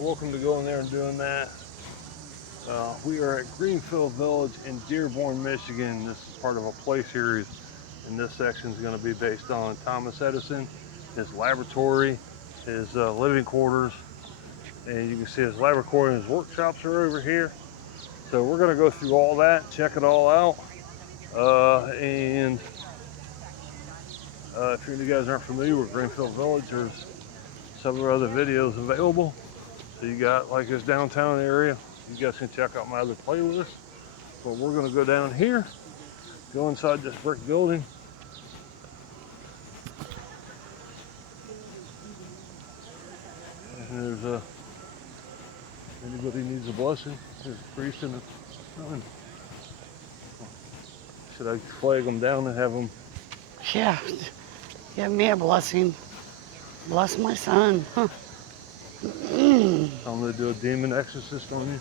welcome to going there and doing that. We are at Greenfield Village in Dearborn, Michigan. This is part of a play series, and this section is going to be based on Thomas Edison, his laboratory, his living quarters, and you can see his laboratory and his workshops are over here. So we're going to go through all that, check it all out, and if you guys aren't familiar with Greenfield Village, there's several other videos available. So you got like this downtown area. You guys can check out my other playlist. But we're gonna go down here, go inside this brick building. And there's anybody needs a blessing, there's a priest and a son. Should I flag them down and have them? Yeah, give me a blessing. Bless my son. Huh. I'm gonna do a demon exorcist on you.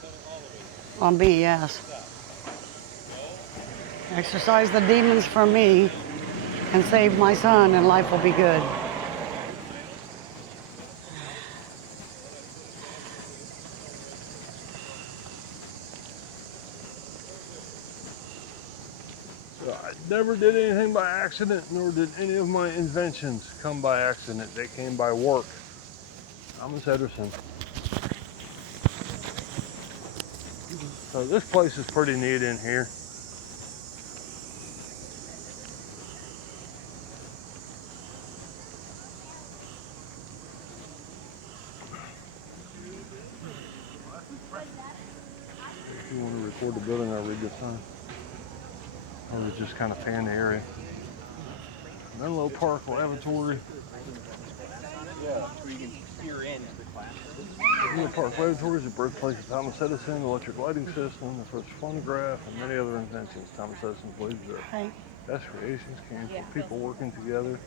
On me, yes. Exorcise the demons from me and save my son, and life will be good. So I never did anything by accident, nor did any of my inventions come by accident. They came by work. Thomas Edison. So this place is pretty neat in here. If you want to record the building, I'll read this sign. I was just kind of fan the area. Menlo Park Laboratory. Menlo Park Laboratory is the birthplace of Thomas Edison, the electric lighting system, the first phonograph, and many other inventions. Thomas Edison believes that best creations came from people working together.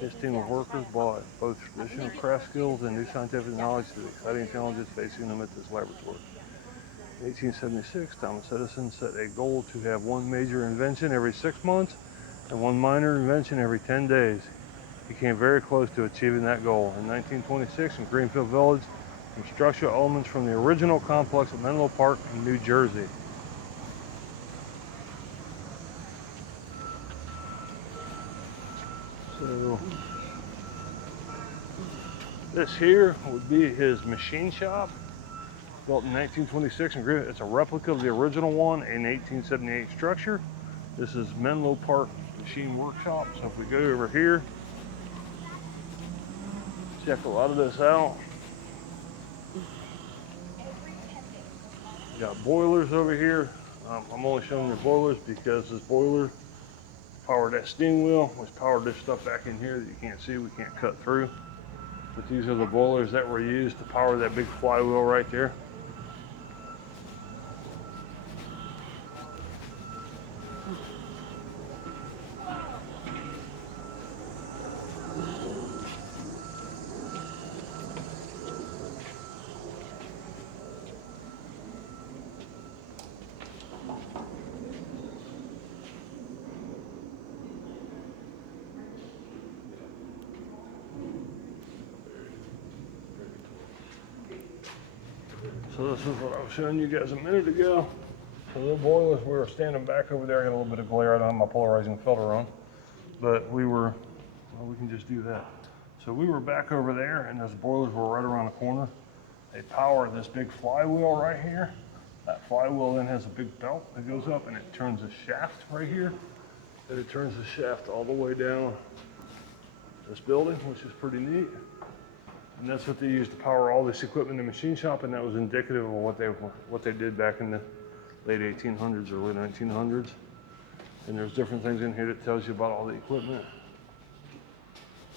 His team of workers brought both traditional craft skills and new scientific knowledge to the exciting challenges facing them at this laboratory. In 1876, Thomas Edison set a goal to have one major invention every 6 months and one minor invention every 10 days. He came very close to achieving that goal. In 1926, in Greenfield Village, some structural elements from the original complex at Menlo Park in New Jersey. So this here would be his machine shop, built in 1926 in Greenfield. It's a replica of the original one in 1878 structure. This is Menlo Park Machine Workshop. So if we go over here, check a lot of this out. You got boilers over here. I'm only showing the boilers because this boiler powered that steam wheel, which powered this stuff back in here that you can't see, we can't cut through. But these are the boilers that were used to power that big flywheel right there. So this is what I was showing you guys a minute ago. So the boilers, we were standing back over there. I got a little bit of glare. I don't have my polarizing filter on. But we were, well, we can just do that. So we were back over there and those boilers were right around the corner. They power this big flywheel right here. That flywheel then has a big belt that goes up and it turns a shaft right here. And it turns the shaft all the way down this building, which is pretty neat. And that's what they used to power all this equipment in the machine shop, and that was indicative of what they did back in the late 1800s, early 1900s. And there's different things in here that tells you about all the equipment.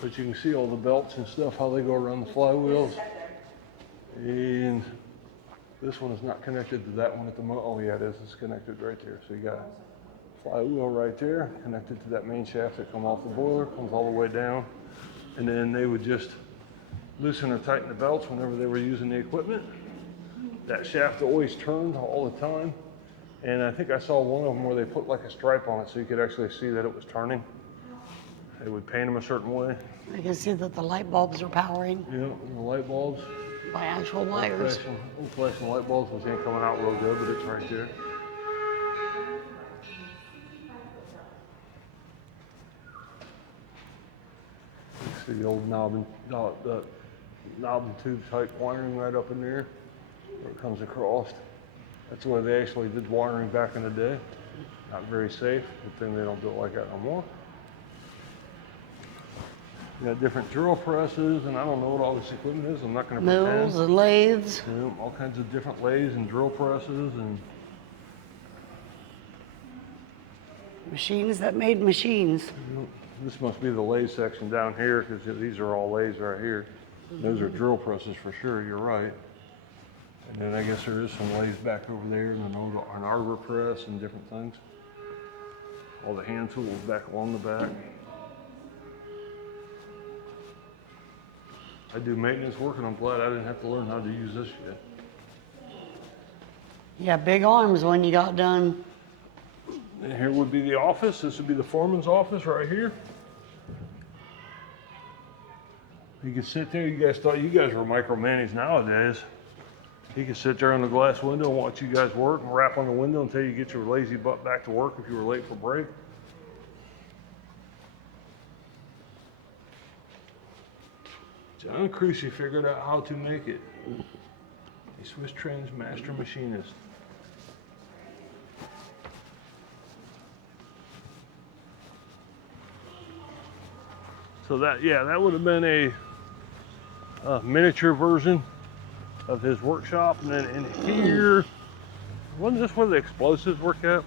But you can see all the belts and stuff, how they go around the flywheels. And this one is not connected to that one at the moment. Oh yeah, it is. It's connected right there. So you got flywheel right there, connected to that main shaft that comes off the boiler, comes all the way down. And then they would just loosen or tighten the belts whenever they were using the equipment. That shaft always turned all the time. And I think I saw one of them where they put like a stripe on it so you could actually see that it was turning. They would paint them a certain way. I can see that the light bulbs are powering. Yeah, and the light bulbs. by actual wires. Old-fashioned light bulbs, which ain't coming out real good, but it's right there. See the old knob and tube type wiring right up in there where it comes across. That's the way they actually did wiring back in the day. Not very safe, but then they don't do it like that no more. You got different drill presses, and I don't know what all this equipment is. I'm not going to pretend. Mills and lathes. Yeah, all kinds of different lathes and drill presses and Machines that made machines. this must be the lathe section down here because these are all lathes right here. Those are drill presses for sure, you're right. And then I guess there is some lathes back over there and an arbor press and different things. All the hand tools back along the back. I do maintenance work and I'm glad I didn't have to learn how to use this yet. Yeah, big arms when you got done. And here would be the office. This would be the foreman's office right here. You could sit there. You guys thought you guys were micromanaged nowadays. You could sit there on the glass window and watch you guys work and rap on the window until you get your lazy butt back to work if you were late for break. John Crucy figured out how to make it. A Swiss trained master machinist. So that would have been a miniature version of his workshop. And then in here, wasn't this where the explosives were kept?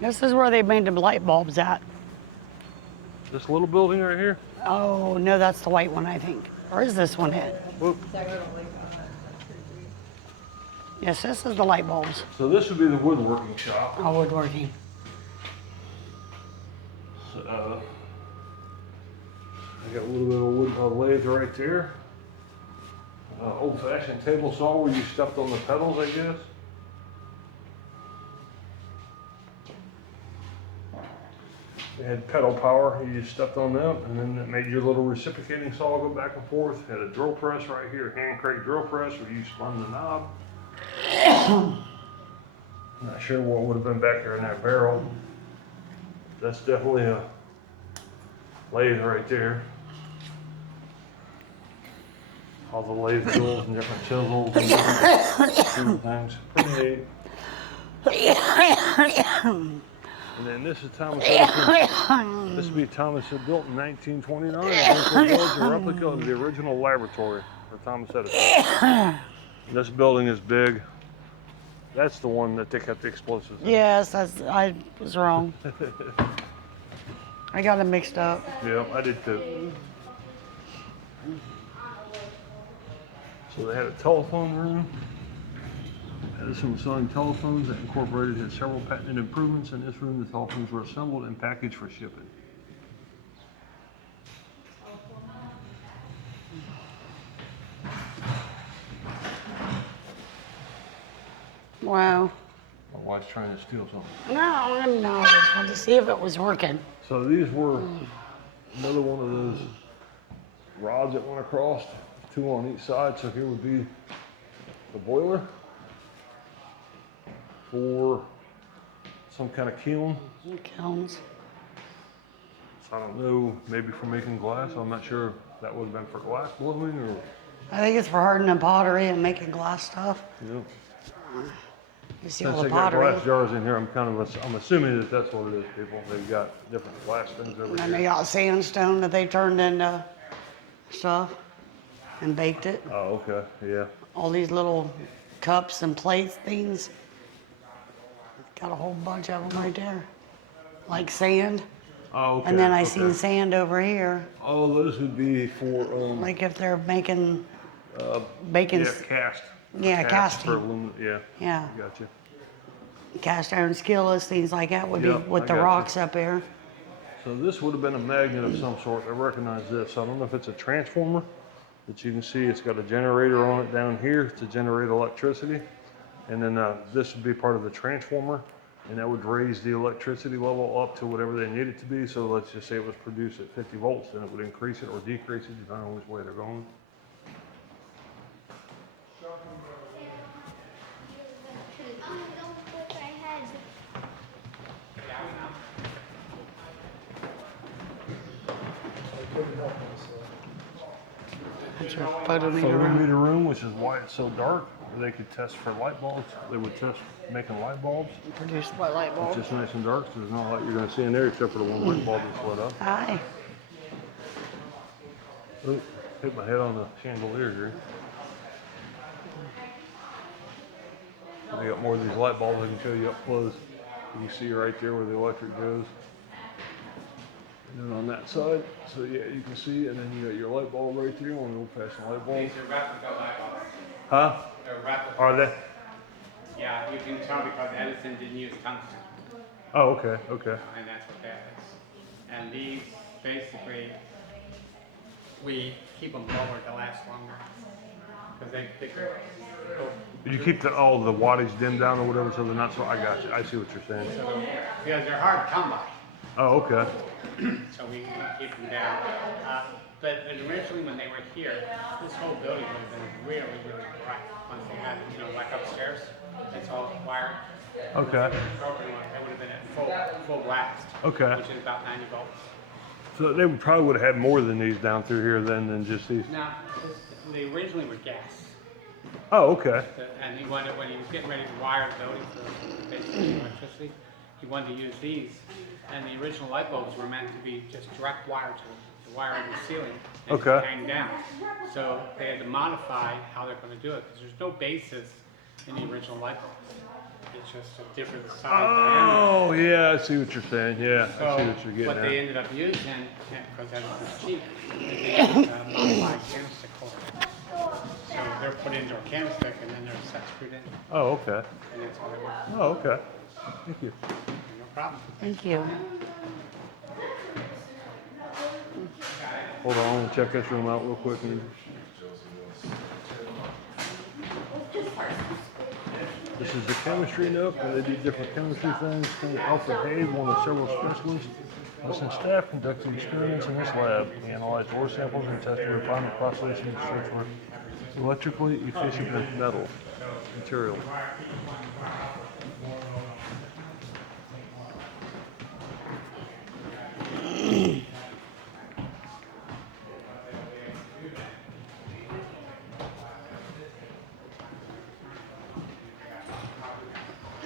This is where they made the light bulbs at. This little building right here? Oh, no, that's the white one, I think. Or is this one it? Whoop. Yes, this is the light bulbs. So this would be the woodworking shop. Oh, woodworking. So, I got a little bit of wood lathe right there. Old-fashioned table saw where you stepped on the pedals, I guess. They had pedal power, you just stepped on them, and then it made your little reciprocating saw go back and forth. Had a drill press right here, a hand crank drill press where you spun the knob. Not sure what would have been back there in that barrel. That's definitely a lathe right there. All the lathe tools and different chisels and different things. Pretty neat. And then this is Thomas Edison. This would be Thomas Edison, built in 1929. A replica of the original laboratory for Thomas Edison. This building is big. That's the one that they kept the explosives in. Yes, I was wrong. I got them mixed up. Yeah, I did too. So they had a telephone room. Edison was selling telephones that incorporated his several patented improvements. In this room, the telephones were assembled and packaged for shipping. Wow. My wife's trying to steal something. No, I just wanted to see if it was working. So these were another one of those rods that went across, two on each side. So here would be the boiler for some kind of kiln. Kilns. So I don't know, maybe for making glass. I'm not sure if that would have been for glass blowing or. I think it's for hardening pottery and making glass stuff. Yeah. You see Since all the they got pottery. glass jars in here, I'm assuming that that's what it is, people. They've got different glass things over And then here. they got sandstone that they turned into stuff and baked it. Oh, okay, yeah. All these little cups and plates, things. Got a whole bunch of them right there. Like sand. Oh, okay. And then I okay. seen sand over here. Oh, those would be for Like if they're making baking. yeah, cast. Yeah, Cast casting. for aluminum. Yeah. Yeah. Gotcha. Cast iron skillets, things like that would Yep, be with I the got you. rocks up there. So this would have been a magnet of some sort. I recognize this. I don't know if it's a transformer, but you can see it's got a generator on it down here to generate electricity. And then this would be part of the transformer, and that would raise the electricity level up to whatever they need it to be. So let's just say it was produced at 50 volts, then it would increase it or decrease it depending on which way they're going. That's your photometer room. photometer room, which is why it's so dark. They could test for light bulbs. They would test making light bulbs. Produce what light It's bulb? just nice and dark, so there's no light you're going to see in there except for the one light bulb that's lit up. Hi. Oh, hit my head on the chandelier here. They got more of these light bulbs I can show you up close. You can see right there where the electric goes. And then on that side, so yeah, you can see, and then you got your light bulb right there, one old fashioned light bulb. These are replica light bulbs. Huh? They're replica. Are they? Yeah, you can tell because Edison didn't use tungsten, Oh, okay, okay. and that's what that is. And these, basically, we keep them lower to last longer. Because they You keep the wattage dimmed down or whatever, so they're not so. I got you. I see what you're saying. because they're hard to come by. Oh, okay. So we keep them down. But originally when they were here, this whole building would have been really, really bright. Once they had, like upstairs, it's all wired. Okay. Broken one, they would have been at full blast. Okay. Which is about 90 volts. So they probably would have had more than these down through here then than just these. Now, they originally were gas. Oh, okay. And he wanted, when he was getting ready to wire the building for basically electricity, he wanted to use these. And the original light bulbs were meant to be just direct wire to the wire in the ceiling and Okay. hang down. So they had to modify how they're going to do it because there's no basis in the original light bulbs. It's just a different size diameter. Oh, yeah, I see what you're saying. Yeah, I see So what you're what getting they at. ended up using, because that was cheap, they used a modified candlestick holder. So they're put into a candlestick and then they're set screwed in, Oh, okay. and that's how they work. Oh, okay. Thank you. No problem. Thank you. Hold on, I'm gonna check this room out real quick. This is the chemistry nook, where they do different chemistry things. Alfred Hayes, one of several specialists. Us and staff conducted experiments in this lab. We analyzed ore samples and tested refinement processing to search for electrically efficient metal material.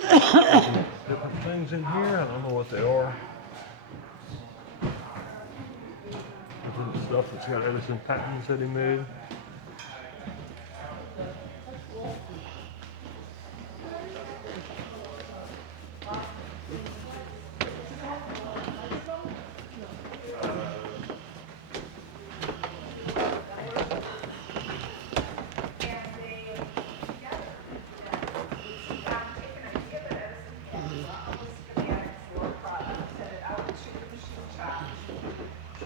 Different things in here. I don't know what they are. Different stuff that's got Edison patents that he made.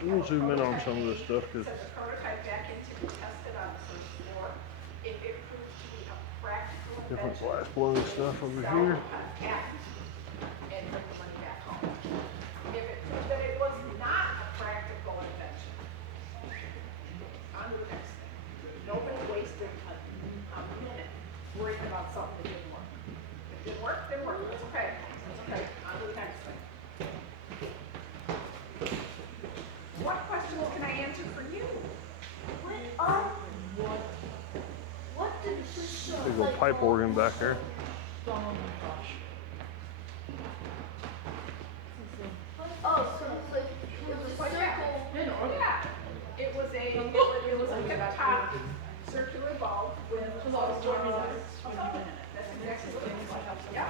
We'll zoom in on some of this stuff because different glass blowing stuff over here. Nobody wasted a minute worrying about something that didn't work. If it didn't work, didn't work. That's okay. That's okay. On to the next thing. What questions can I answer for you? What did this show? Big old pipe organ back there. Oh my gosh. Oh, so it's like it was a circle. Yeah. It was a hip top circular bulb with all the That's exactly what it was. Yeah.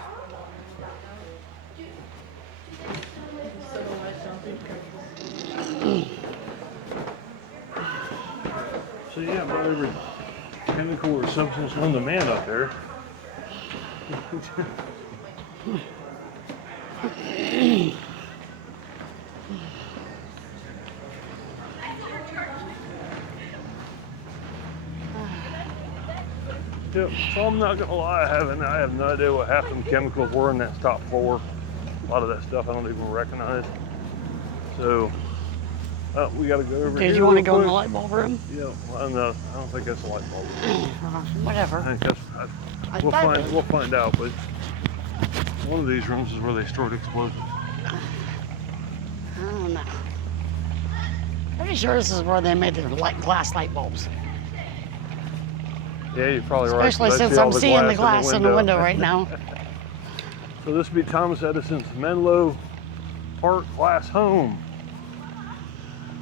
So yeah, about every chemical or substance known to man up there. Yep, so I'm not gonna lie, I have no idea what half of them chemicals were in that top floor. A lot of that stuff I don't even recognize. So we gotta go over here. Did you want to real go in the quick. light bulb room? Yeah, well, no, I don't think that's a light bulb. Whatever. I think that's, we'll find out, but one of these rooms is where they stored explosives. I don't know. Pretty sure this is where they made their glass light bulbs. Yeah, you're probably right. Especially 'Cause I since see all I'm seeing the glass in the window. window right now. So this would be Thomas Edison's Menlo Park glass home.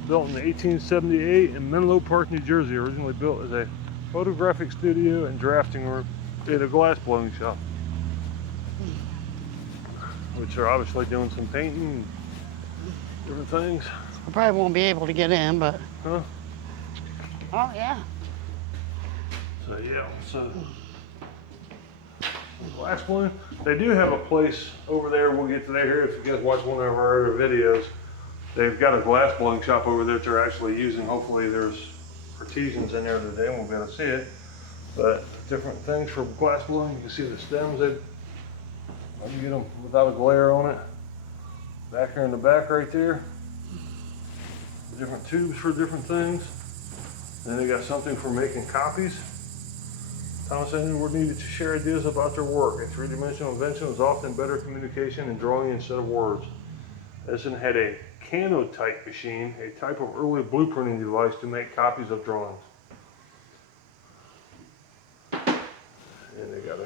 Built in 1878 in Menlo Park, New Jersey. Originally built as a photographic studio and drafting room in a glass blowing shop. Which are obviously doing some painting and different things. I probably won't be able to get in, but. Huh? Oh, yeah. So yeah, so glass blowing. They do have a place over there. We'll get to that here if you guys watch one of our other videos. They've got a glass blowing shop over there that they're actually using. Hopefully there's artisans in there today and we'll be able to see it. But different things for glass blowing. You can see the stems. Let me get them without a glare on it. Back there in the back right there. Different tubes for different things. Then they got something for making copies. Thomas Edison were needed to share ideas about their work. A three-dimensional invention was often better communication and drawing instead of words. Edison had a canotype machine, a type of early blueprinting device to make copies of drawings. And they got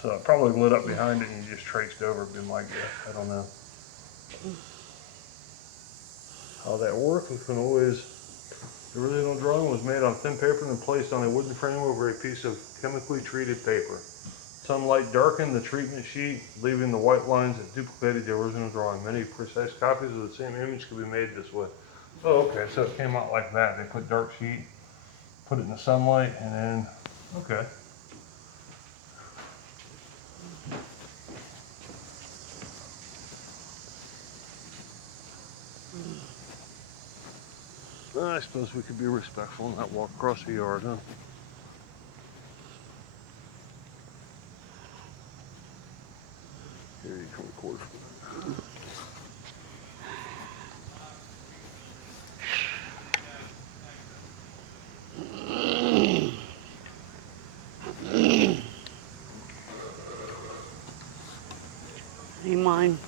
so it probably lit up behind it and you just traced over, been my guess. I don't know how that works. We can always, the original drawing was made on thin paper and placed on a wooden frame over a piece of chemically treated paper. Sunlight darkened the treatment sheet, leaving the white lines that duplicated the original drawing. Many precise copies of the same image could be made this way. Oh, okay, so it came out like that. They put dark sheet, put it in the sunlight, and then, okay. I suppose we could be respectful and not walk across the yard, huh? Here, you can record from that. You mind?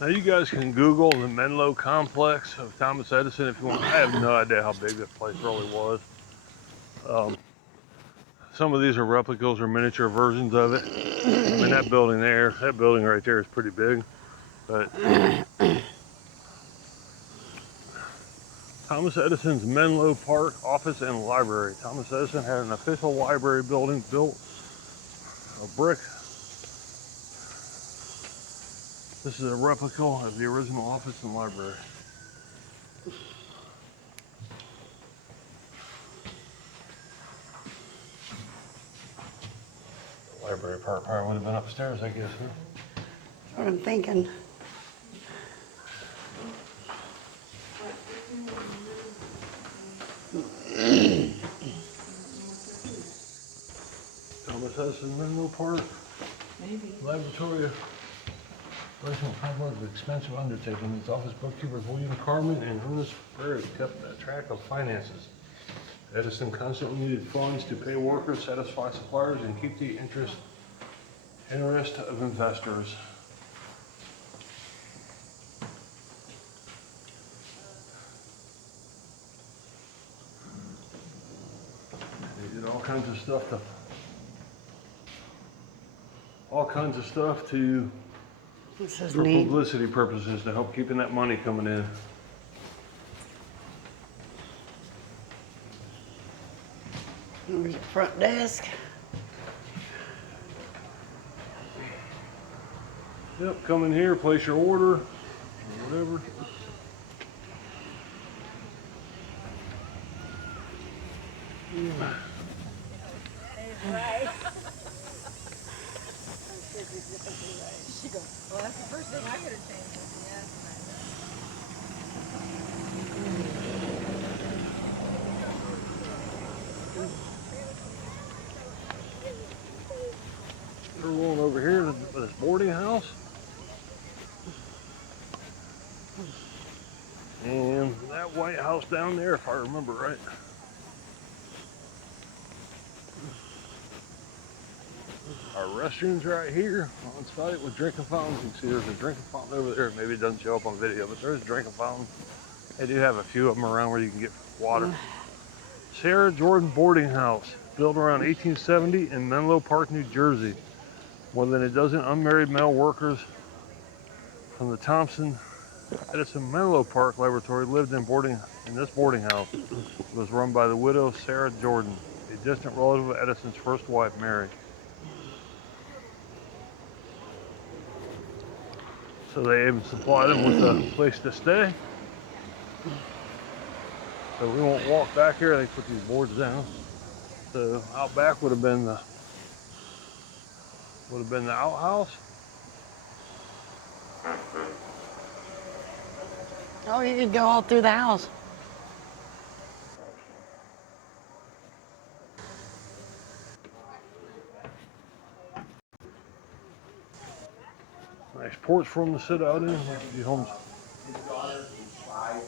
Now you guys can Google the Menlo complex of Thomas Edison if you want. I have no idea how big that place really was. Some of these are replicas or miniature versions of it. I mean, that building right there is pretty big. But Thomas Edison's Menlo Park office and library. Thomas Edison had an official library building built of brick. This is a replica of the original office and library. The library part probably would have been upstairs, I guess, huh? That's what I'm thinking. Thomas Edison Menlo Park. Maybe. Laboratory. Original complex of expensive undertaking. Its office bookkeepers William Carmen and Ernest Berry kept track of finances. Edison constantly needed funds to pay workers, satisfy suppliers, and keep the interest of investors. They did all kinds of stuff to This is for neat. publicity purposes to help keeping that money coming in. There's your front desk. Yep, come in here, place your order, or whatever. Well, that's the first thing I could have changed. We're going over here to this boarding house. And that White House down there if I remember right. Our restrooms right here on site with drinking fountains. You can see there's a drinking fountain over there. Maybe it doesn't show up on video, but there's a drinking fountain. They do have a few of them around where you can get water. Sarah Jordan Boarding House, built around 1870 in Menlo Park, New Jersey. More than a dozen unmarried male workers from the Thompson Edison Menlo Park Laboratory lived in this boarding house. It was run by the widow Sarah Jordan, a distant relative of Edison's first wife, Mary. So they even supplied them with a place to stay. So we won't walk back here. They put these boards down. So out back would have been the outhouse. Oh, you could go all through the house. Nice porch for them to sit out in. These homes. His daughter, who's 5,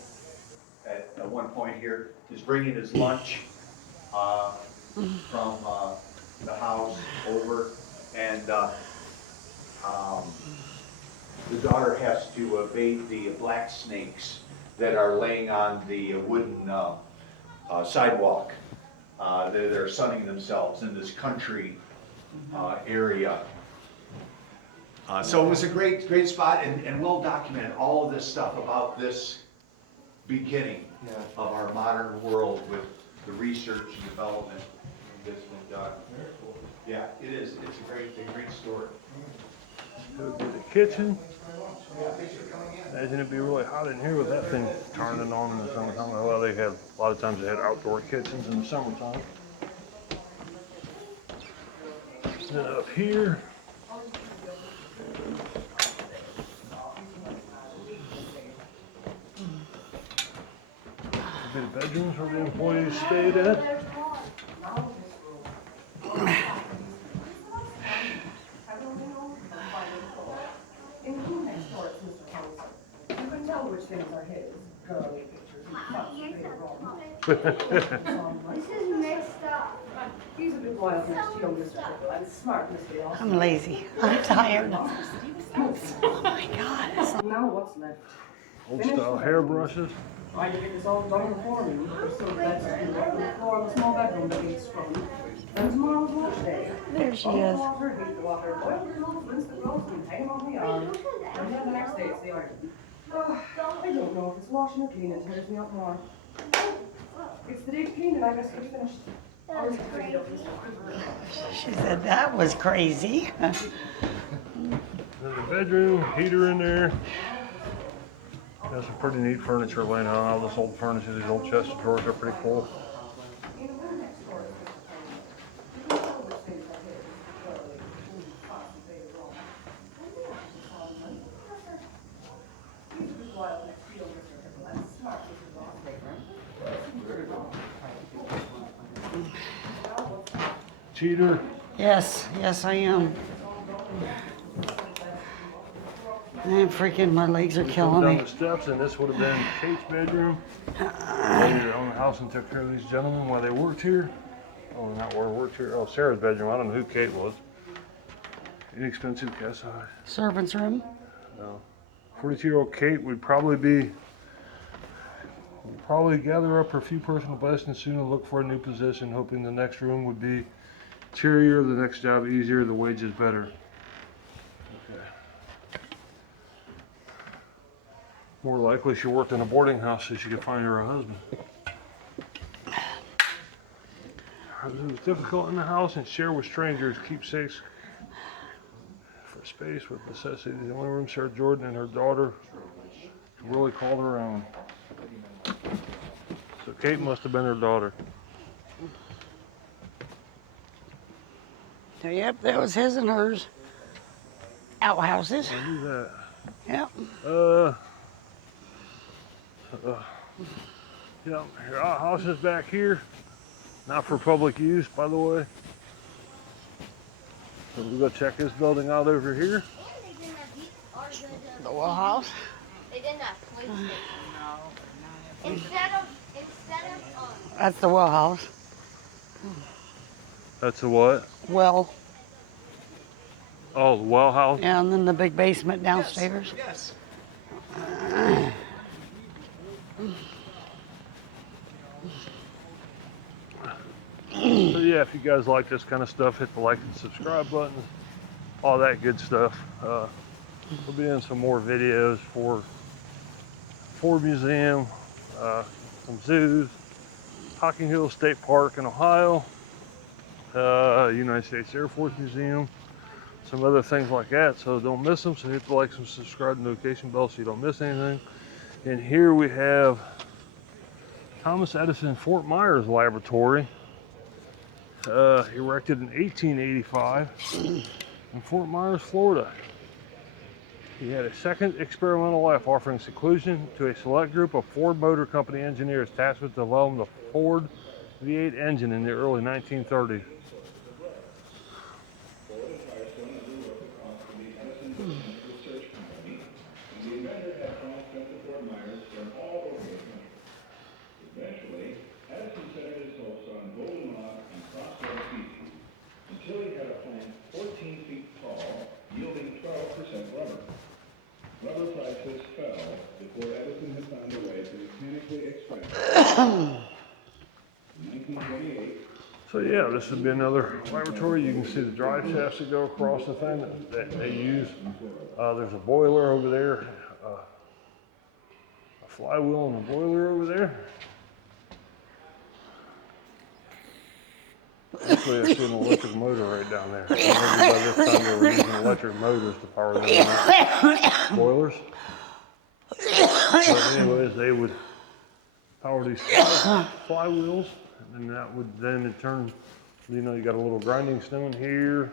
at one point here, is bringing his lunch from the house over, and the daughter has to bait the black snakes that are laying on the wooden sidewalk. They're sunning themselves in this country area. So it was a great spot, and we'll document all of this stuff about this beginning of our modern world with the research and development that's been done. Yeah, it is. It's a great story. Go to the kitchen. Imagine it'd be really hot in here with that thing turning on in the summertime. Well, they have a lot of times they had outdoor kitchens in the summertime. Then up here. A bit of bedrooms where the employees stayed at. You can tell which things are his. Girly pictures and fuss wrong. This is mixed up. He's a bit wild next to youngest triple and smart, Mr. Austin. I'm lazy. I'm tired. Oh my God. Now what's left? Old style hairbrushes. Try to get this all done before me. So that's the floor of the small bedroom that needs scrubbing. And tomorrow's wash day. There she Boil the is. water, heat the water, boil the noodles, rinse the rolls, and hang them on the iron. And then the next day it's the iron. I don't know if it's washing or cleaning, it tears me up more. It's the day to clean and I guess it's finished. That's crazy. She said that was crazy. There's a bedroom, heater in there. Got some pretty neat furniture laying out. All this old furniture, these old chest of drawers are pretty cool. Cheater. Yes, I am. Man, freaking, my legs are killing Down me. the steps, and this would have been Kate's bedroom. They owned the house and took care of these gentlemen while they worked here. Oh, not where worked here. Oh, Sarah's bedroom. I don't know who Kate was. Inexpensive guest house. Servant's room. No. 42-year-old Kate would probably gather up her few personal possessions soon and look for a new position, hoping the next room would be cheerier, the next job easier, the wages better. Okay. More likely she worked in a boarding house so she could find her a husband. It was difficult in the house and share with strangers, keep safe for space with necessities. The only room Sarah Jordan and her daughter really called her own. So Kate must have been her daughter. Yep, that was his and hers. Outhouses. I knew that. Yep. Yeah, your outhouse is back here. Not for public use, by the way. So we'll go check this building out over here. The what house? They didn't have PlayStation. No. Instead That's the well house. That's a what? Well, Oh, the well house? and then the big basement downstairs. Yes. So yeah, if you guys like this kind of stuff, hit the like and subscribe button, all that good stuff. We'll be doing some more videos for Ford Museum, some zoos, Hocking Hill State Park in Ohio, United States Air Force Museum, some other things like that. So don't miss them. So hit the like and subscribe notification bell so you don't miss anything. And here we have Thomas Edison Fort Myers Laboratory, erected in 1885 in Fort Myers, Florida. He had a second experimental life, offering seclusion to a select group of Ford Motor Company engineers tasked with developing the Ford V8 engine in the early 1930s. Eventually, Edison centered his hopes on goldenrod and crossroad species until he had a plant 14 feet tall, yielding 12% rubber. Rubber prices fell before Edison had found a way to mechanically extract it. In 1928, So yeah, this would be another laboratory. You can see the drive shafts that go across the thing that they use. There's a boiler over there, a flywheel and a boiler over there. Actually, I see an electric motor right down there. Maybe by this time they were using electric motors to power their boilers. But anyways, they would power these flywheels, and then that would then in turn, you know, you got a little grinding stone here,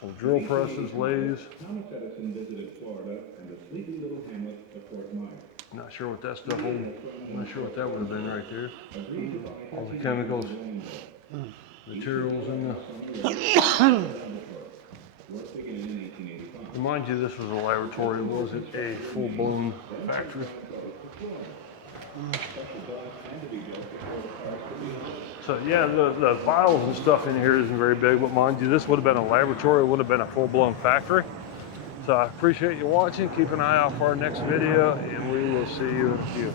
some drill presses, lathes. Thomas Edison visited Florida and the sleepy little hamlet of Fort Myers. Not sure what that stuff would, not sure what that would have been right there. All the chemicals, materials in the. Remind you, this was a laboratory. It wasn't a full-blown factory. So yeah, the vials and stuff in here isn't very big, but mind you, this would have been a laboratory. It would have been a full-blown factory. So I appreciate you watching. Keep an eye out for our next video, and we will see you in a few.